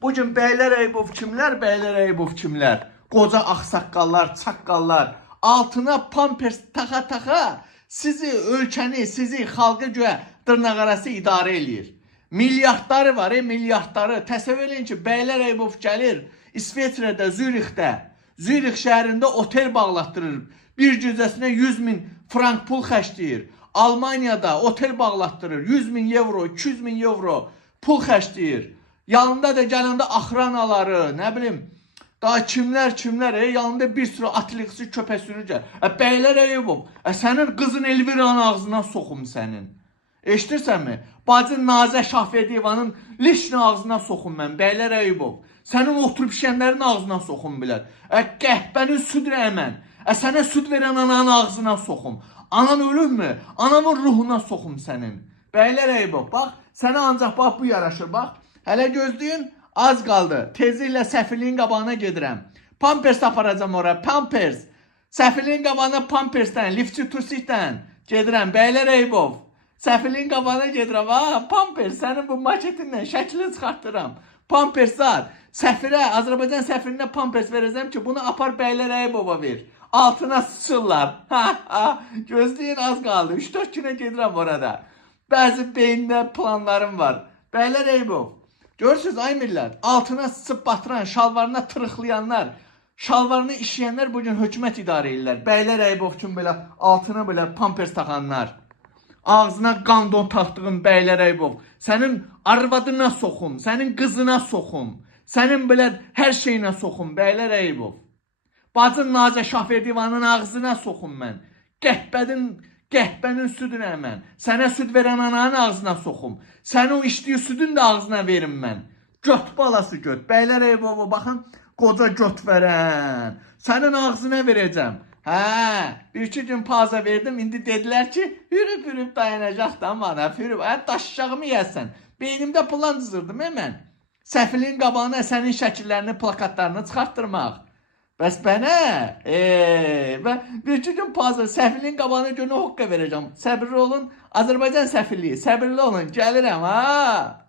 Bugün Bəylər Eybov kimlər, Bəylər Eybov kimlər? Qoca ağsaqqallar, çaqqallar, altına pampers taxa-taxa sizi, ölkəni, sizi, xalqı göyə dırnaqarası idarə eləyir. Milyardları var, milyardları. Təsəvvür edin ki, Bəylər Eybov gəlir İsveçrədə, Zürix şəhərində otel bağlatdırır. Bir gecəsinə 100.000 frank pul xərcləyir. Almaniyada otel bağlatdırır. 100.000 euro, 200.000 euro pul xərcləyir. Yanında da gələndə axranaları, nə bilim, daha kimlər, yanında bir sürü atlıqçı köpək sürücə. Bəylər Eybov, sənin qızın Elviranın ağzına soxum sənin. Eşitirsənmi? Bacın Nazə Şahverdiyevanın leşini ağzına soxum mən, Bəylər Eybov. Sənin oturub işənlərin ağzına soxum bilər. Qəhbənin süd rəhmən. Sənə süd verən ananın ağzına soxum. Anan ölübmü? Anamın ruhuna soxum sənin. Bəylər Eybov, bax, sənə ancaq bax bu yaraşır, bax. Hələ gözləyin, az qaldı. Tezliklə səfirliyin qabağına gedirəm. Pampers aparacam ora, pampers. Səfirliyin qabağına pampersdən, liftçi tursikdən gedirəm, Bəylər Eybov. Səfirliyin qabağına gedirəm, ha, pampers, sənin bu maketinlə şəklini çıxartdıram. Pampers zat, səfirə, Azərbaycan səfirinə pampers verəcəm ki, bunu apar Bəylər Eybova ver. Altına sıçırlar. Gözləyin, az qaldı. 3-4 günə gedirəm orada. Bəzi beynində planlarım var. Bəylər Eybov. Görürsünüz ay millət, altına sıçıb batıran, şalvarına tırıqlayanlar, şalvarını işləyənlər bugün hökumət idarə edirlər. Bəylər Eybov üçün belə altına belə pampers taxanlar. Ağzına qandon taxdığın Bəylər Eybov. Sənin arvadına soxum, sənin qızına soxum, sənin belə hər şeyinə soxum Bəylər Eybov. Bacın Nazə Şahverdiyevanın ağzına soxum mən. Qəhbənin südünə mən. Sənə süd verən ananın ağzına soxum. Sənin o içdiyi südün də ağzına verim mən. Göt balası göt. Bəylər Eybova baxın, qoca göt verən. Sənin ağzına verəcəm. Bir-iki gün paza verdim. İndi dedilər ki, hürüb dayanacaq da bana. Daşacağımı yəsən. Beynimdə plan cızırdım mən. Səfilin qabağına sənin şəkillərini, plakatlarını çıxartdırmaq. Bəs bənə, bir-iki gün paza səfirliyin qabağına günü hoqqa verəcəm. Səbirli olun, Azərbaycan səfirliyi, səbirli olun, gəlirəm, ha.